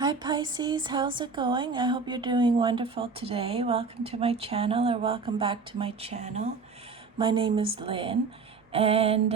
Hi Pisces, how's it going? I hope you're doing wonderful today. Welcome to my channel, or welcome back to my channel. My name is Lynn, and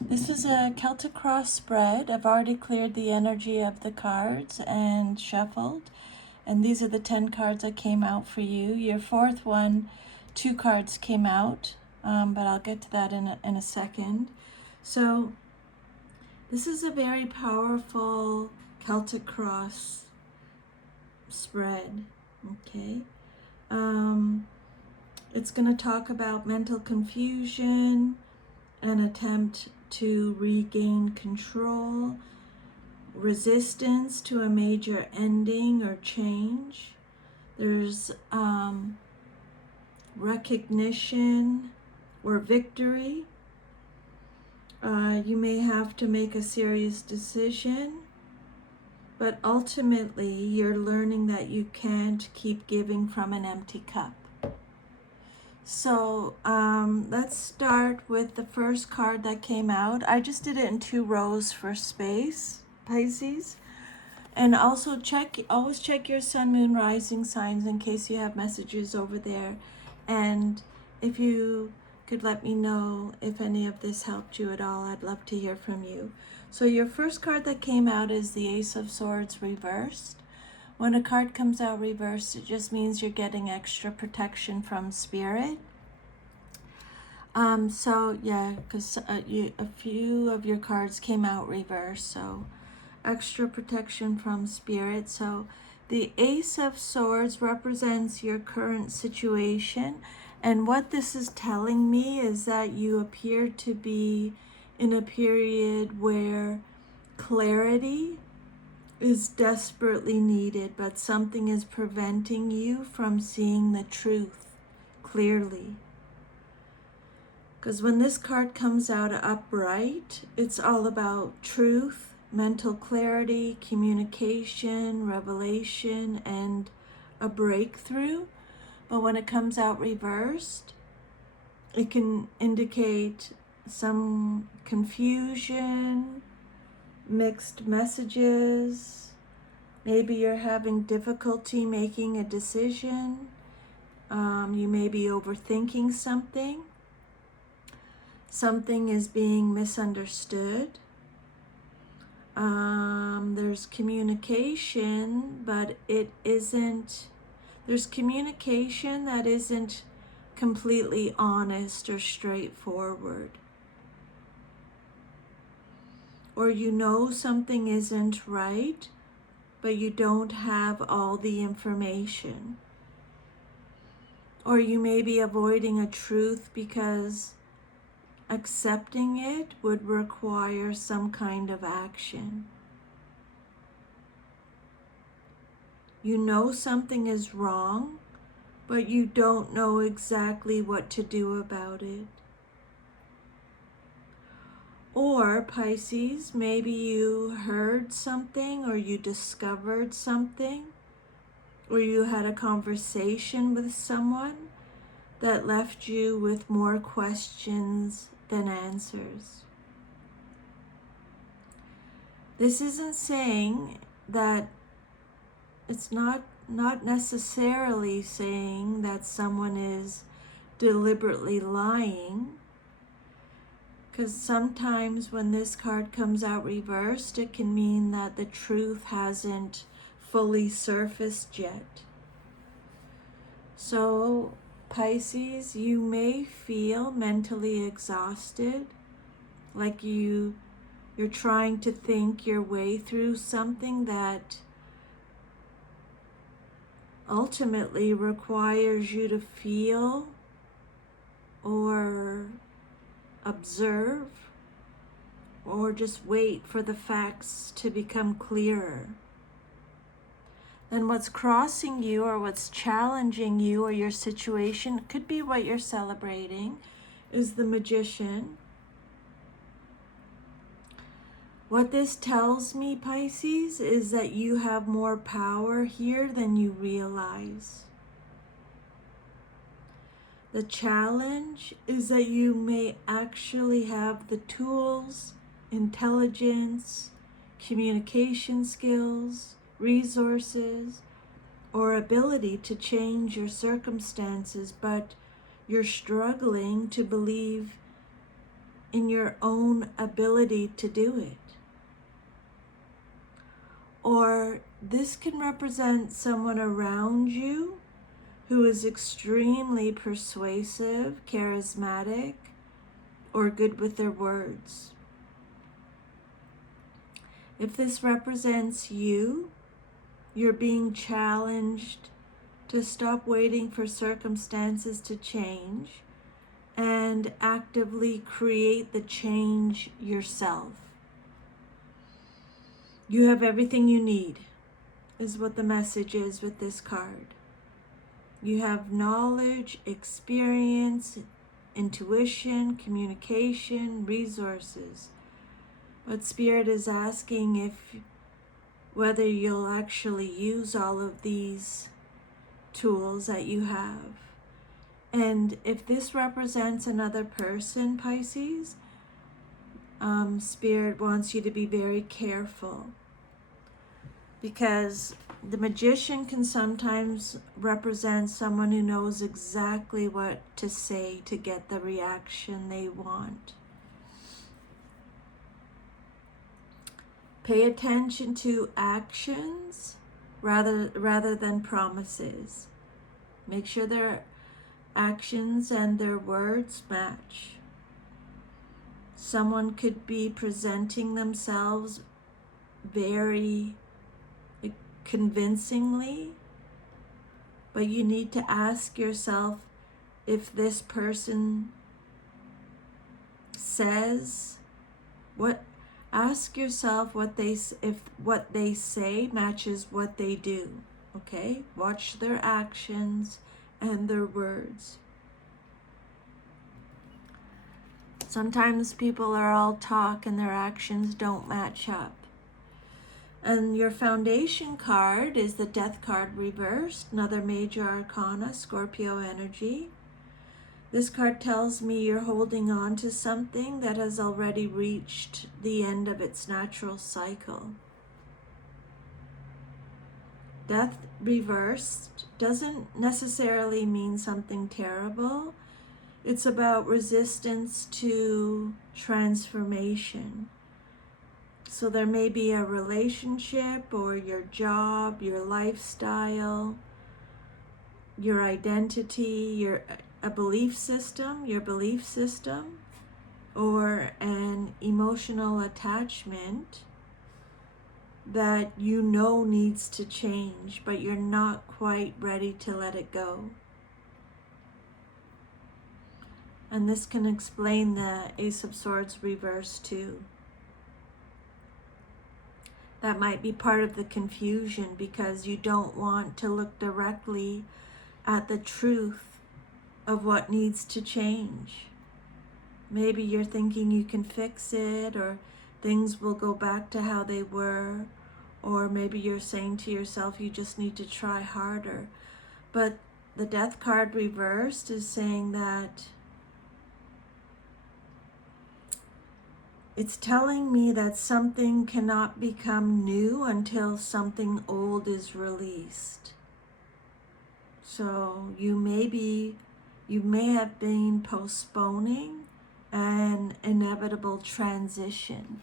this is a Celtic Cross spread. I've already cleared the energy of the cards and shuffled, and these are the 10 cards that came out for you. Your fourth one, 2 cards came out, but I'll get to that in a second. So this is a very powerful Celtic Cross spread. Okay. It's going to talk about mental confusion, an attempt to regain control, resistance to a major ending or change. There's recognition or victory. You may have to make a serious decision, but ultimately you're learning that you can't keep giving from an empty cup. So let's start with the first card that came out. I just did it in 2 rows for space, Pisces. And also always check your sun, moon, rising signs in case you have messages over there. And if you could let me know if any of this helped you at all, I'd love to hear from you. So your first card that came out is the Ace of Swords reversed. When a card comes out reversed, it just means you're getting extra protection from spirit. So yeah, because a few of your cards came out reversed, so extra protection from spirit. So the Ace of Swords represents your current situation, and what this is telling me is that you appear to be in a period where clarity is desperately needed, but something is preventing you from seeing the truth clearly. Because when this card comes out upright, it's all about truth, mental clarity, communication, revelation, and a breakthrough. But when it comes out reversed, it can indicate some confusion, mixed messages. Maybe you're having difficulty making a decision. You may be overthinking something. Something is being misunderstood. There's communication, but there's communication that isn't completely honest or straightforward. Or you know something isn't right, but you don't have all the information. Or you may be avoiding a truth because accepting it would require some kind of action. You know something is wrong, but you don't know exactly what to do about it. Or Pisces, maybe you heard something, or you discovered something, or you had a conversation with someone that left you with more questions than answers. This isn't saying that it's not necessarily saying that someone is deliberately lying, because sometimes when this card comes out reversed, it can mean that the truth hasn't fully surfaced yet. So Pisces, you may feel mentally exhausted, like you're trying to think your way through something that ultimately requires you to feel or observe or just wait for the facts to become clearer. Then what's crossing you or what's challenging you or your situation, could be what you're celebrating, is the Magician. What this tells me, Pisces, is that you have more power here than you realize. The challenge is that you may actually have the tools, intelligence, communication skills, resources, or ability to change your circumstances, but you're struggling to believe in your own ability to do it. Or this can represent someone around you who is extremely persuasive, charismatic, or good with their words. If this represents you, you're being challenged to stop waiting for circumstances to change and actively create the change yourself. You have everything you need, is what the message is with this card. You have knowledge, experience, intuition, communication, resources. But Spirit is asking whether you'll actually use all of these tools that you have. And if this represents another person, Pisces, Spirit wants you to be very careful, because the Magician can sometimes represent someone who knows exactly what to say to get the reaction they want. Pay attention to actions rather than promises. Make sure their actions and their words match. Someone could be presenting themselves very convincingly, but you need to ask yourself if this person says what. Ask yourself if what they say matches what they do. Okay? Watch their actions and their words. Sometimes people are all talk and their actions don't match up. And your foundation card is the Death card reversed, another major arcana, Scorpio energy. This card tells me you're holding on to something that has already reached the end of its natural cycle. Death reversed doesn't necessarily mean something terrible. It's about resistance to transformation. So there may be a relationship or your job, your lifestyle, your identity, a belief system, your belief system, or an emotional attachment that you know needs to change, but you're not quite ready to let it go. And this can explain the Ace of Swords reverse too. That might be part of the confusion because you don't want to look directly at the truth of what needs to change. Maybe you're thinking you can fix it, or things will go back to how they were, or maybe you're saying to yourself you just need to try harder. But the Death card reversed is saying that it's telling me that something cannot become new until something old is released. So you may have been postponing an inevitable transition.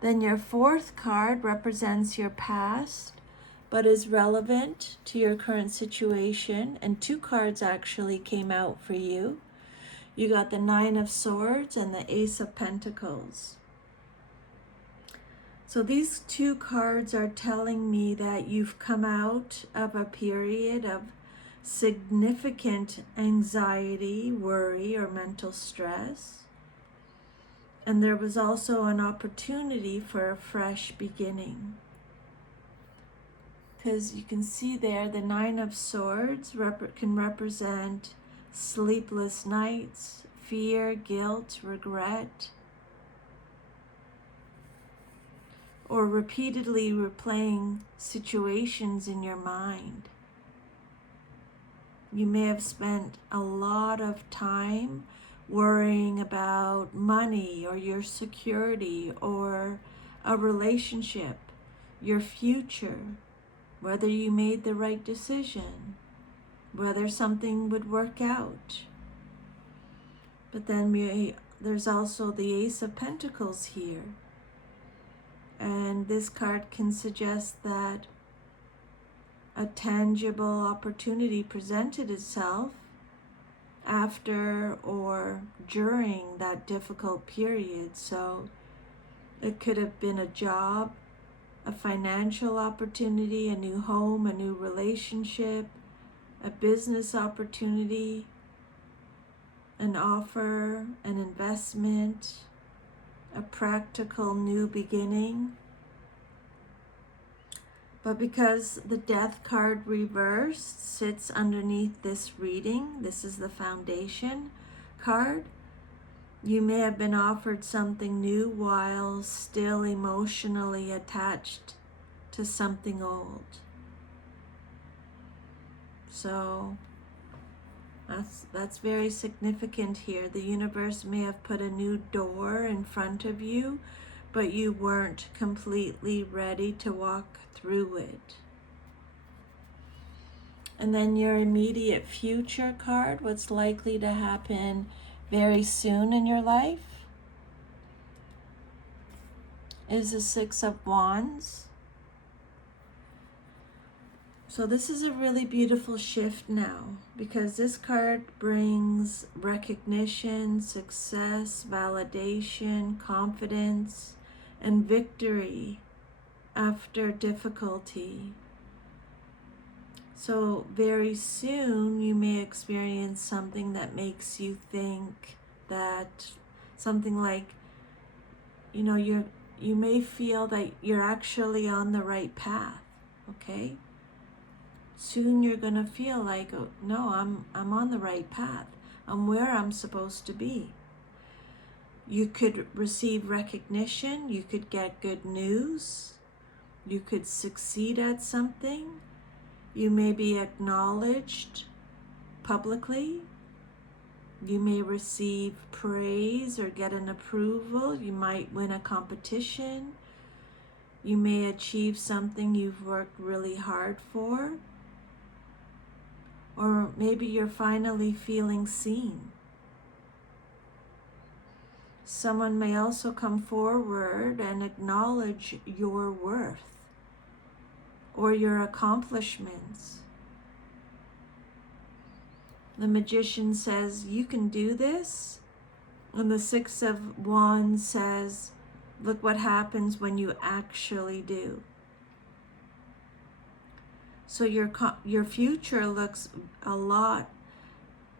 Then your fourth card represents your past, but is relevant to your current situation. And two cards actually came out for you. You got the Nine of Swords and the Ace of Pentacles. So these two cards are telling me that you've come out of a period of significant anxiety, worry, or mental stress. And there was also an opportunity for a fresh beginning. Because you can see there, the Nine of Swords can represent sleepless nights, fear, guilt, regret, or repeatedly replaying situations in your mind. You may have spent a lot of time worrying about money or your security or a relationship. your future, whether you made the right decision, whether something would work out. But then there's also the Ace of Pentacles here. And this card can suggest that a tangible opportunity presented itself after or during that difficult period. So it could have been a job, a financial opportunity, a new home, a new relationship, a business opportunity, an offer, an investment, a practical new beginning. But because the Death card reversed sits underneath this reading, this is the foundation card, you may have been offered something new while still emotionally attached to something old. So that's very significant here. The universe may have put a new door in front of you, but you weren't completely ready to walk through it. And then your immediate future card, what's likely to happen very soon in your life, is the Six of Wands. So this is a really beautiful shift now, because this card brings recognition, success, validation, confidence, and victory after difficulty. So very soon you may experience something that makes you think that something like, you may feel that you're actually on the right path, okay? Soon you're going to feel like, oh, no, I'm on the right path. I'm where I'm supposed to be. You could receive recognition. You could get good news. You could succeed at something. You may be acknowledged publicly. You may receive praise or get an approval. You might win a competition. You may achieve something you've worked really hard for. Or maybe you're finally feeling seen. Someone may also come forward and acknowledge your worth or your accomplishments. The Magician says, you can do this. And the Six of Wands says, look what happens when you actually do. So your future looks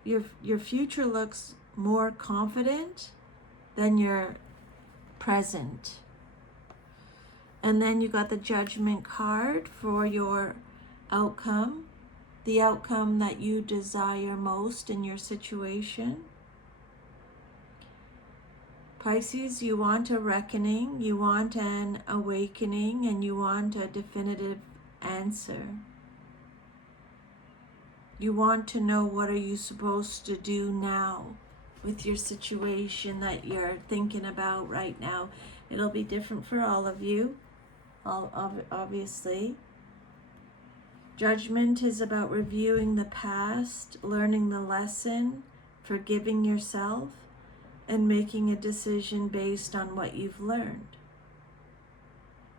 your future looks more confident than your present. And then you got the Judgment card for your outcome, the outcome that you desire most in your situation. Pisces, you want a reckoning, you want an awakening, and you want a definitive answer. You want to know, what are you supposed to do now with your situation that you're thinking about right now. It'll be different for all of you, obviously. Judgment is about reviewing the past, learning the lesson, forgiving yourself, and making a decision based on what you've learned.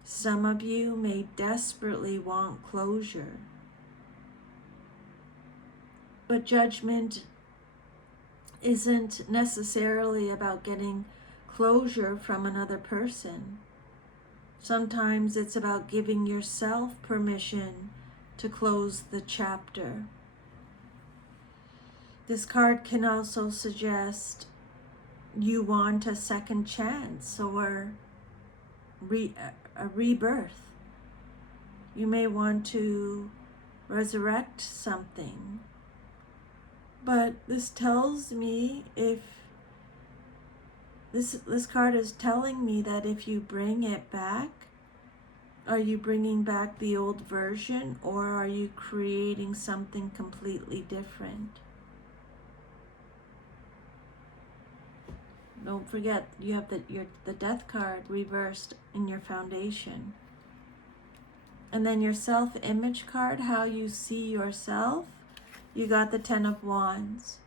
Some of you may desperately want closure. But judgment isn't necessarily about getting closure from another person. Sometimes it's about giving yourself permission to close the chapter. This card can also suggest you want a second chance or a rebirth. You may want to resurrect something. But this tells me, if this card is telling me that if you bring it back, are you bringing back the old version, or are you creating something completely different? Don't forget, you have the Death card reversed in your foundation. And then your self-image card, how you see yourself, you got the Ten of Wands.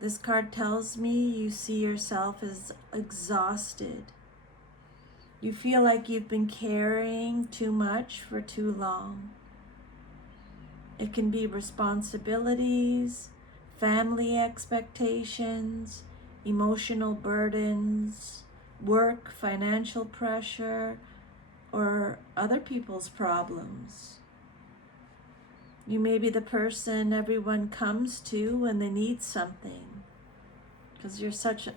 This card tells me you see yourself as exhausted. You feel like you've been carrying too much for too long. It can be responsibilities, family expectations, emotional burdens, work, financial pressure, or other people's problems. You may be the person everyone comes to when they need something, because you're such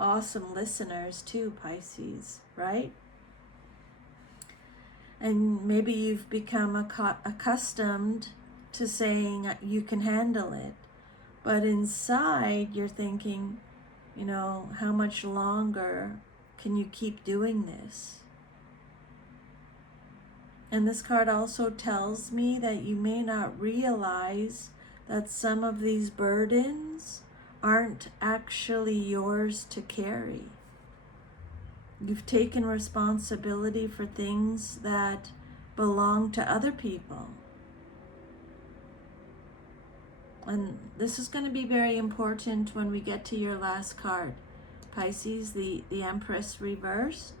awesome listeners too, Pisces, right? And maybe you've become accustomed to saying you can handle it, but inside you're thinking, how much longer can you keep doing this? And this card also tells me that you may not realize that some of these burdens aren't actually yours to carry. You've taken responsibility for things that belong to other people. And this is going to be very important when we get to your last card, Pisces, the Empress reverse.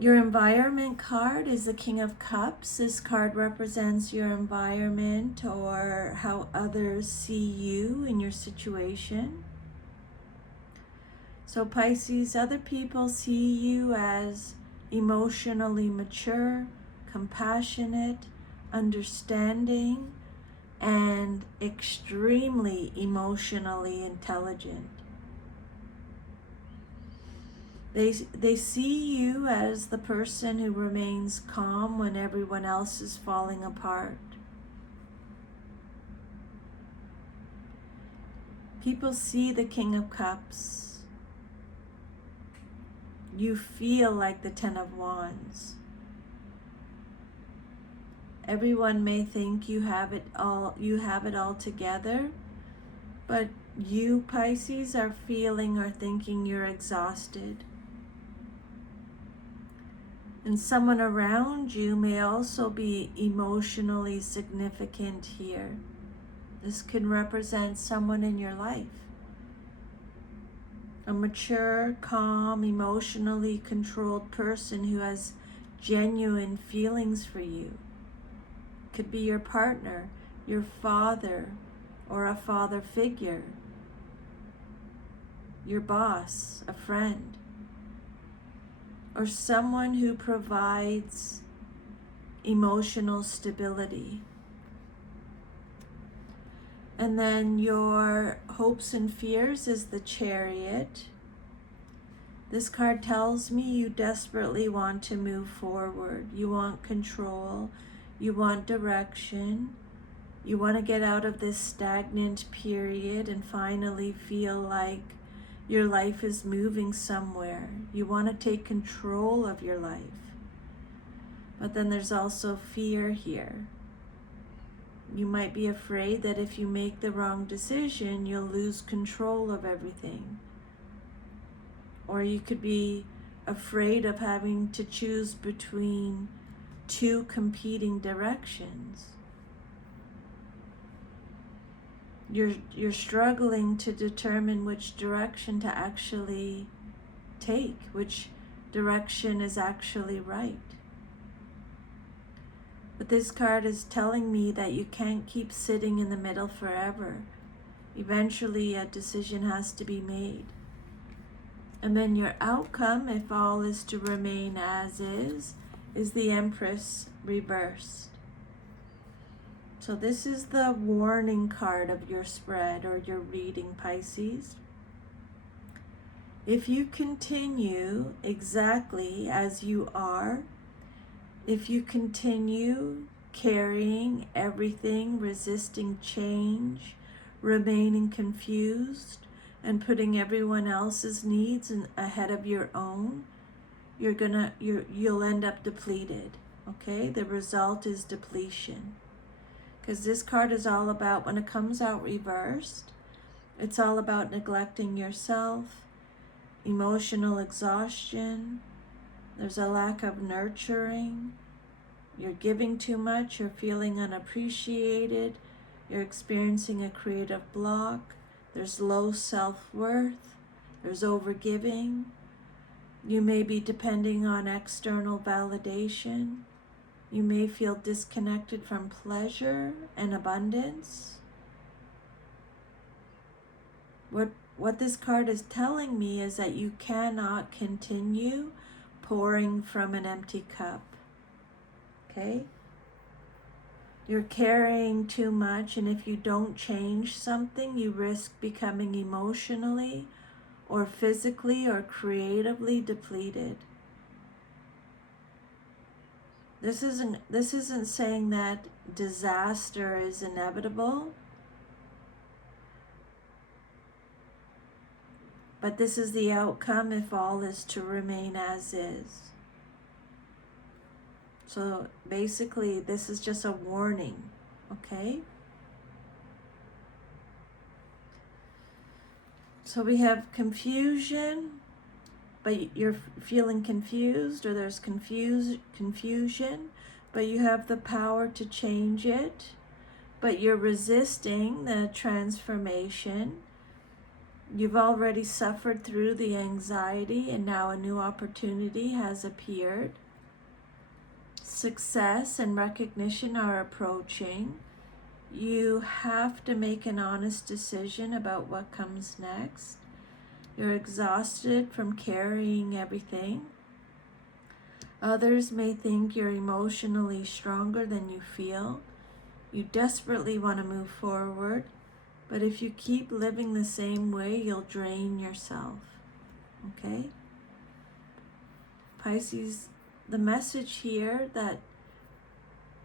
Your environment card is the King of Cups. This card represents your environment or how others see you in your situation. So Pisces, other people see you as emotionally mature, compassionate, understanding, and extremely emotionally intelligent. They see you as the person who remains calm when everyone else is falling apart. People see the King of Cups. You feel like the Ten of Wands. Everyone may think you have it all together, but you, Pisces, are feeling or thinking you're exhausted. And someone around you may also be emotionally significant here. This can represent someone in your life. A mature, calm, emotionally controlled person who has genuine feelings for you. Could be your partner, your father, or a father figure, your boss, a friend, or someone who provides emotional stability. And then your hopes and fears is the Chariot. This card tells me you desperately want to move forward. You want control. You want direction. You want to get out of this stagnant period and finally feel like your life is moving somewhere. You want to take control of your life. But then there's also fear here. You might be afraid that if you make the wrong decision, you'll lose control of everything. Or you could be afraid of having to choose between two competing directions. You're struggling to determine which direction to actually take, which direction is actually right. But this card is telling me that you can't keep sitting in the middle forever. Eventually a decision has to be made. And then your outcome, if all is to remain as is the Empress reversed. So this is the warning card of your spread or your reading, Pisces. If you continue exactly as you are, if you continue carrying everything, resisting change, remaining confused, and putting everyone else's needs ahead of your own, you'll end up depleted. Okay? The result is depletion. Because this card is all about, when it comes out reversed, it's all about neglecting yourself, emotional exhaustion, There's a lack of nurturing. You're giving too much. You're feeling unappreciated. You're experiencing a creative block. There's low self-worth. There's overgiving. You may be depending on external validation. You may feel disconnected from pleasure and abundance. What this card is telling me is that you cannot continue pouring from an empty cup. Okay? You're carrying too much, and if you don't change something, you risk becoming emotionally or physically or creatively depleted. This isn't saying that disaster is inevitable, but this is the outcome if all is to remain as is. So basically, this is just a warning, okay? So we have confusion, but you're feeling confused, or there's confusion, but you have the power to change it, but you're resisting the transformation. You've already suffered through the anxiety, and now a new opportunity has appeared. Success and recognition are approaching. You have to make an honest decision about what comes next. You're exhausted from carrying everything. Others may think you're emotionally stronger than you feel. You desperately want to move forward, but if you keep living the same way, you'll drain yourself. Okay? Pisces, the message here that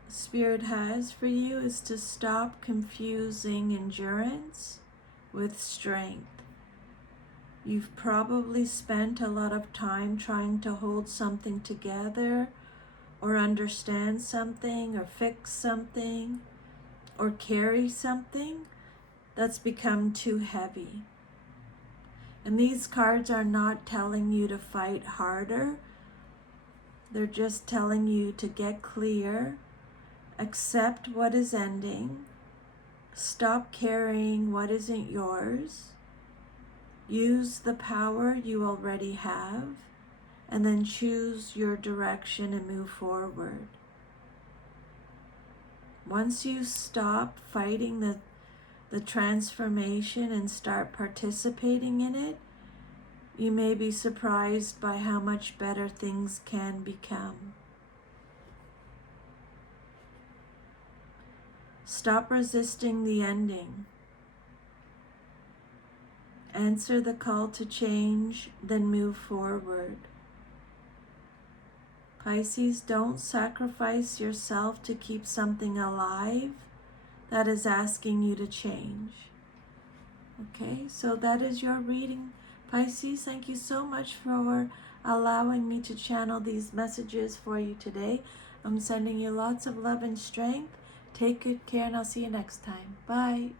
Spirit has for you is to stop confusing endurance with strength. You've probably spent a lot of time trying to hold something together, or understand something, or fix something, or carry something that's become too heavy. And these cards are not telling you to fight harder. They're just telling you to get clear, accept what is ending, stop carrying what isn't yours, use the power you already have, and then choose your direction and move forward. Once you stop fighting the transformation and start participating in it, you may be surprised by how much better things can become. Stop resisting the ending. Answer the call to change, then move forward. Pisces, don't sacrifice yourself to keep something alive that is asking you to change. Okay, so that is your reading, Pisces. Thank you so much for allowing me to channel these messages for you today. I'm sending you lots of love and strength. Take good care, and I'll see you next time. Bye.